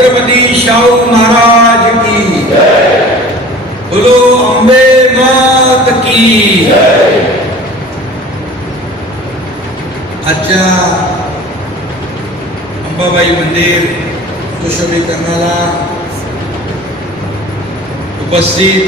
छत्रपती शाहू महाराज की बोलो, अंबे मात की। आजच्या अंबाबाई मंदिर सुशोभीकरणाला उपस्थित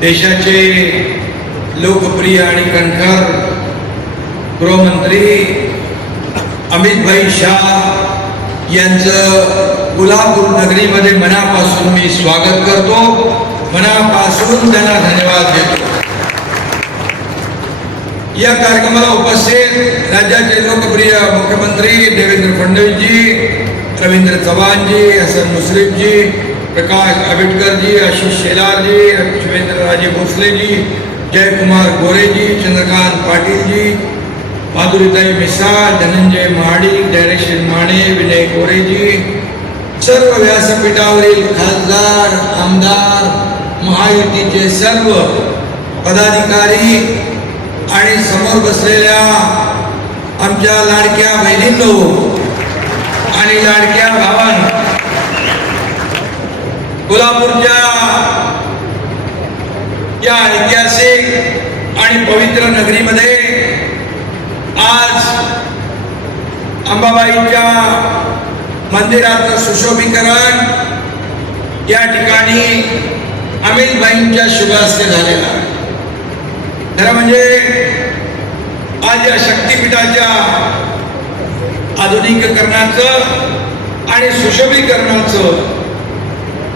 देशाचे लोकप्रिय आणि कणखर गृहमंत्री अमित भाई शाह यांचं कोल्हापूर नगरीमध्ये मनापासून मी स्वागत करतो, मनापासून त्यांना धन्यवाद देतो। या कार्यक्रमाला उपस्थित राज्याचे लोकप्रिय मुख्यमंत्री देवेंद्र फडणवीसजी, रवींद्र चव्हाणजी, हसन मुश्रीफजी, प्रकाश आंबेडकरजी, आशीष शेलारजी, शिवेंद्रराजे भोसलेजी, जयकुमार गोरेजी, चंद्रकांत पाटीलजी, माधुरीताई मिश्रा, धनंजय महाडिक, जयश्री माने, विनय गोरेजी, सर्व व्यासपीठावरील खासदार, आमदार, महायुतीचे सर्व पदाधिकारी आणि समोर बसलेल्या आमच्या लाडक्या बहिणींनो आणि लाडक्या भावांनो, कोल्हापूरच्या या ऐतिहासिक आणि पवित्र नगरीमध्ये आज अंबाबाईच्या मंदिराचं सुशोभीकरण या ठिकाणी अमितभाईंच्या शुभ हस्ते झालेलं आहे। खरं म्हणजे आज या शक्तिपीठाच्या आधुनिकीकरणाचं आणि सुशोभीकरणाचं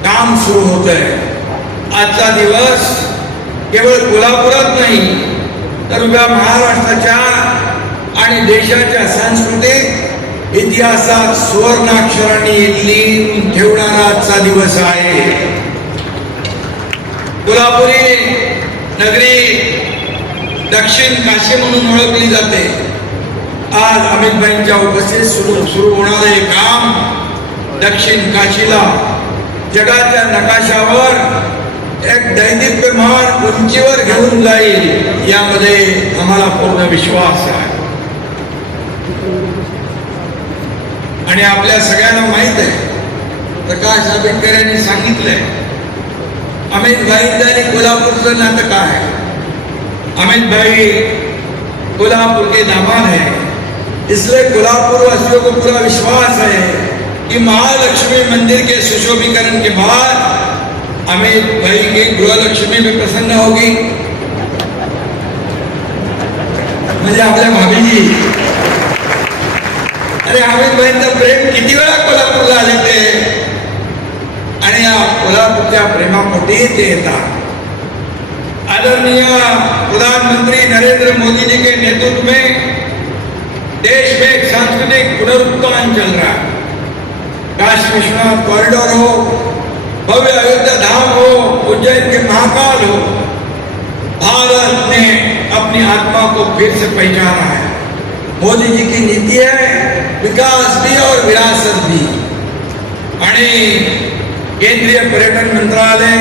काम सुरू होत आहे। आजचा दिवस केवळ कोल्हापुरात नाही तर उभ्या महाराष्ट्राच्या आणि देशाच्या सांस्कृतिक इतिहासात सुवर्णाक्षरांनी लिहून ठेवणारा आजचा दिवस आहे। कोल्हापुरी नगरी दक्षिण काशी म्हणून ओळखली जाते। आज अमितभाईंच्या उपस्थितीत सुरू होणारे काम दक्षिण काशीला जगाच्या नकाशावर एक दैदिप्यमान उंचीवर घेऊन जाईल यामध्ये आम्हाला पूर्ण विश्वास आहे। आणि आपल्या सगळ्यांना माहित आहे, प्रकाश आंबेडकर यांनी सांगितलंय, अमित भाईंचं आणि कोल्हापूरचं नातं काय आहे। अमित भाई कोल्हापुर के दामाद है, इसलिए कोल्हापुर वासियों को पूरा विश्वास है कि महालक्ष्मी मंदिर के सुशोभीकरण के बाद अमित भाई की गृहलक्ष्मी भी प्रसन्न होगी। म्हणजे आपल्या भाभीजी, अरे अमित भाईंचं प्रेम किती वेळा कोल्हापूरला आले ते, आणि या कोल्हापूरच्या प्रेमापोटी ते येतात। आदरणीय प्रधानमंत्री नरेंद्र मोदी जी के नेतृत्व में देश में एक सांस्कृतिक पुनरुत्थान चल रहा है। काशी विश्वनाथ कॉरिडोर हो, भव्य अयोध्या धाम हो, उज्जैन के महाकाल हो, भारत ने अपनी आत्मा को फिर से पहचाना है। मोदी जी की नीति है विकास भी और विरासत भी। आणि केंद्रीय पर्यटन मंत्रालय,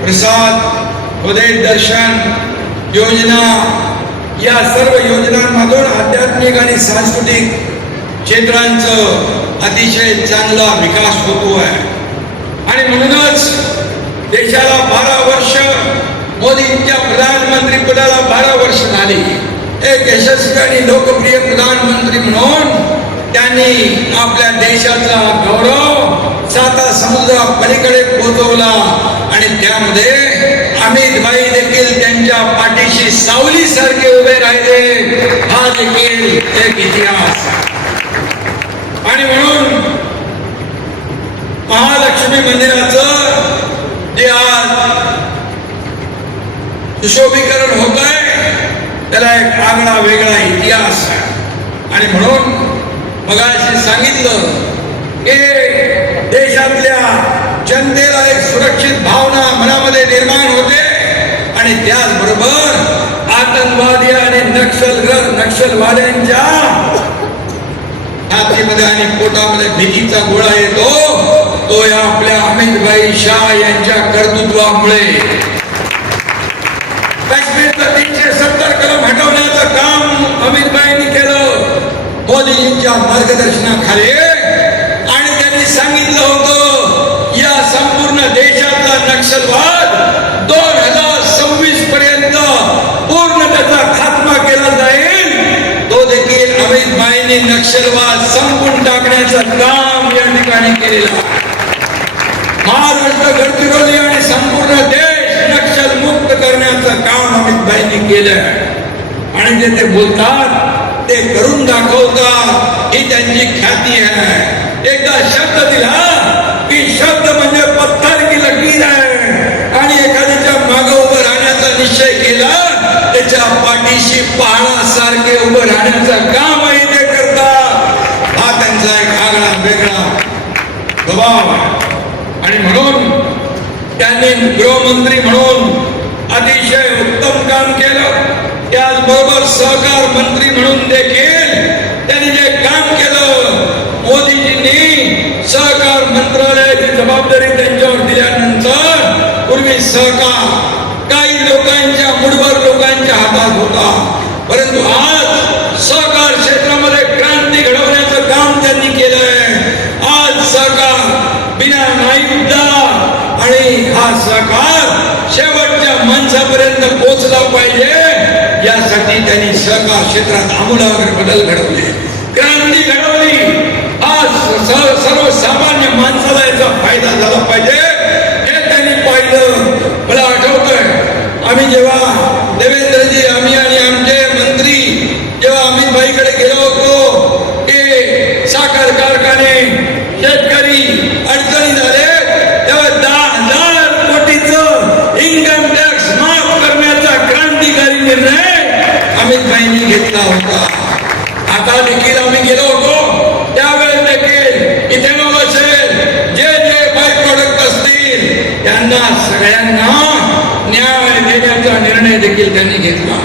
प्रसाद, स्वदेश दर्शन योजना या सर्व योजनांमधून आध्यात्मिक आणि सांस्कृतिक क्षेत्रांचं अतिशय चांगला विकास होतो आहे। आणि म्हणूनच देशाला 12 वर्ष, मोदींच्या प्रधानमंत्री पदाला 12 वर्ष झाली। एक यशस्वी आणि लोकप्रिय प्रधानमंत्री म्हणून त्यांनी आपल्या देशाचा गौरव 7 समुद्रापलीकडे पोहोचवला आणि त्यामध्ये अमित भाई देखील त्यांच्या पाठीशी सावलीसारखे उभे राहिले। हा देखील एक इतिहास। आणि म्हणून महालक्ष्मी मंदिराचं जे आज सुशोभीकरण होत आहे त्याला एक आगळा वेगळा इतिहास आहे। आणि म्हणून मगाशी सांगितलं की देशातल्या जनतेला एक सुरक्षित भावना मनामध्ये निर्माण होते आणि त्याचबरोबर आतंकवादी आणि नक्षलवाद्यांच्या छातीमध्ये आणि पोटामध्ये भीतीचा गोळा येतो तो या आपल्या अमित भाई शाह यांच्या कर्तृत्वामुळे। काश्मीरचं 370 कलम हटवण्याचं काम अमित भाईंनी केलं। मोदीजींच्या मार्गदर्शनाखाली नक्षलवाद 2026 पर्यंत पूर्ण त्याचा खात्मा केला जाईल. तो देखील अमित भाईंनी नक्षलवाद संपून टाकण्याचं काम या ठिकाणी केलेलं आहे. महाराष्ट्र, गडचिरोली आणि संपूर्ण देश नक्षल मुक्त करण्याचं काम अमित भाईंनी केलंय. आणि जे ते बोलतात ते करून दाखवतात ही त्यांची ख्याती आहे. एकदा शब्द दिला की शब्द म्हणजे पत्थर की लकीर आहे. आणि एखाद्याच्या मागे उभं राहण्याचा निश्चय केला त्याच्या पाठीशी पहाडासारखे उभं राहण्याचं कामही ते करतात. हा त्यांचा एक आगळा वेगळा स्वभाव आहे. आणि म्हणून त्यांनी गृहमंत्री म्हणून अतिशय उत्तम काम केलं. त्याचबरोबर सहकार मंत्री म्हणून देखील त्यांनी जे काम केलं, मोदीजींनी सहकार मंत्रालयाची जबाबदारी त्यांच्यावर दिल्यानंतर पूर्वी सहकार काही लोकांच्या, मुठभर लोकांच्या हातात होता, परंतु आज सहकार क्षेत्रामध्ये क्रांती घडवण्याचं काम त्यांनी केलंय. आज सहकार बिना नाईकता आणि हा सहकार शेवटच्या माणसापर्यंत पोहोचला पाहिजे यासाठी त्यांनी सहकार क्षेत्रात आमूलाग्र बदल घडवले, क्रांती घडवली. आज सर्वसामान्य माणसाला याचा फायदा झाला पाहिजे हे त्यांनी पाहिलं. मला आठवतंय आम्ही जेव्हा देवेंद्रजी, आम्ही आणि आमचे मंत्री जेव्हा अमित भाईकडे गेलो होतो की साखर कारखाने, शेतकरी अडचणी झाले, तेव्हा 10,000 कोटीचं इन्कम टॅक्स माफ करण्याचा क्रांतिकारी निर्णय अमित भाईंनी घेतला होता. आता देखील आम्ही गेलो होतो, त्यावेळेस देखील इथेनॉल असेल, जे जे बाय प्रोडक्ट असतील त्यांना सगळ्यांना न्याय देण्याचा निर्णय देखील त्यांनी घेतला.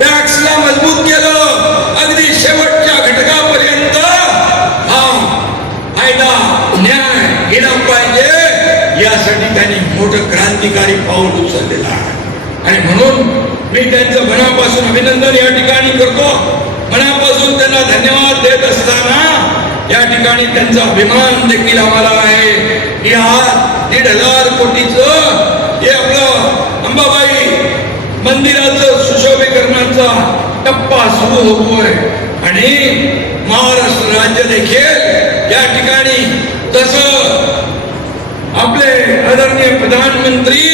टॅक्सला मजबूत केलं, अगदी शेवटच्या घटकापर्यंत हा फायदा न्याय गेला पाहिजे यासाठी त्यांनी मोठं क्रांतिकारी पाऊल उचललेलं आहे. आणि म्हणून मी त्यांचं मनापासून अभिनंदन या ठिकाणी करतो. मनापासून त्यांना धन्यवाद देत असताना या ठिकाणी त्यांचा अभिमान देखील आम्हाला आहे की आज 1,500 कोटीचं हे आपलं अंबाबाई मंदिराचं सुशोभीकरणाचा टप्पा सुरू होतोय. आणि महाराष्ट्र राज्य देखील या ठिकाणी तसं आपले आदरणीय प्रधानमंत्री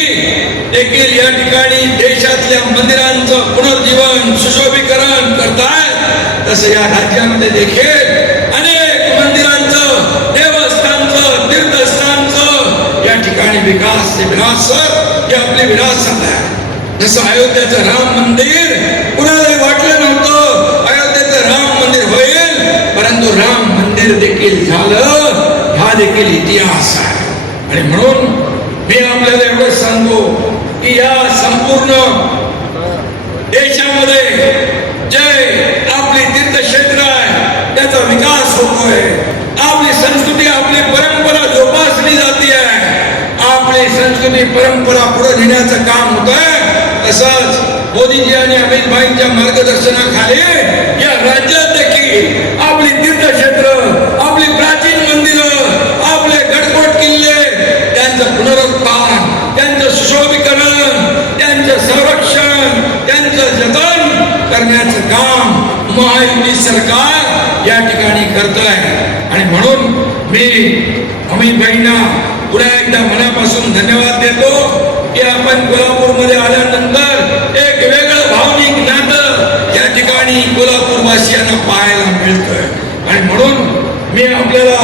देखील या ठिकाणी देशातल्या मंदिरांचं पुनर्जीवन, सुशोभीकरण करतायत, तसं या राज्यामध्ये देखील अनेक मंदिरांचं, देवस्थानचं, तीर्थस्थानचं या ठिकाणी विकास विरासत ही आपली विरासत आहे. जसं अयोध्येचं राम मंदिर कुणालाही वाटलं नव्हतं अयोध्येचं राम मंदिर होईल, परंतु राम मंदिर देखील झालं, हा देखील इतिहास आहे. आणि म्हणून मी आपल्याला एवढं सांगतो की या संपूर्ण देशामध्ये जे आपली तीर्थक्षेत्र आहे त्याचा विकास होतोय. आपली संस्कृती, आपली परंपरा जोपासली जाते आहे. आपली संस्कृती परंपरा पुढे नेण्याचं काम होत आहे. तसंच मोदीजी आणि अमित भाईंच्या मार्गदर्शनाखाली या राज्यात देखील आपली तीर्थक्षेत्र, आपली प्राचीन मंदिरं, आपले गडकोट किल्ले त्यांचं पुनरुत्थान, त्यांचं सुशोभीकरण, त्यांचं संरक्षण, त्यांचं जतन करण्याचं काम महायुती सरकार या ठिकाणी करत आहे. आणि म्हणून मी अमित भाईंना पुन्हा एकदा मनापासून धन्यवाद देतो की आपण कोल्हापूरमध्ये आल्यानंतर एक वेगळं भावनिक नातं या ठिकाणी कोल्हापूरवासियांना पाहायला मिळतंय. आणि म्हणून मी आपल्याला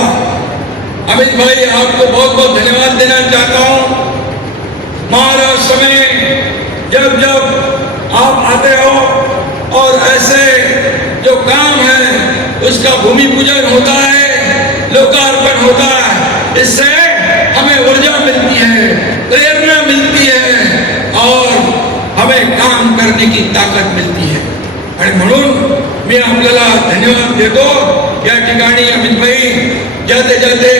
अमित भाई आपको बहुत बहुत धन्यवाद देना चाहता हूँ. महाराष्ट्र में जब जब आप आते हो और ऐसे जो काम है उसका भूमि पूजन होता है, लोकार्पण होता है, इससे हमें ऊर्जा मिलती है, प्रेरणा मिलती है और हमें काम करने की ताकद मिलती है. आणि म्हणून मी आपल्याला धन्यवाद देतो. या ठिकाणी अमित भाई जाते जाते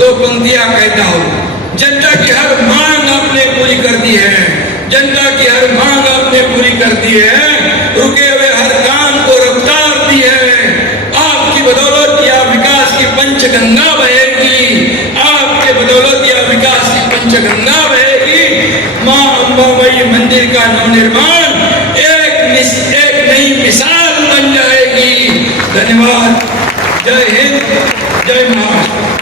2 पंक्तियां कहता हूँ. जनता की हर मांग आपने पूरी कर दी है, जनता की हर मांग आपने पूरी कर दी है, रुके हुए हर काम को रफ्तार दी है. आपकी बदौलत या विकास की पंचगंगा बहेगी, आपके बदौलत या विकास की पंचगंगा बहेगी. माँ अंबाबाई मंदिर का नवनिर्माण एक नई मिसाल बन जाएगी। धन्यवाद। जय हिंद, जय महाराष्ट्र।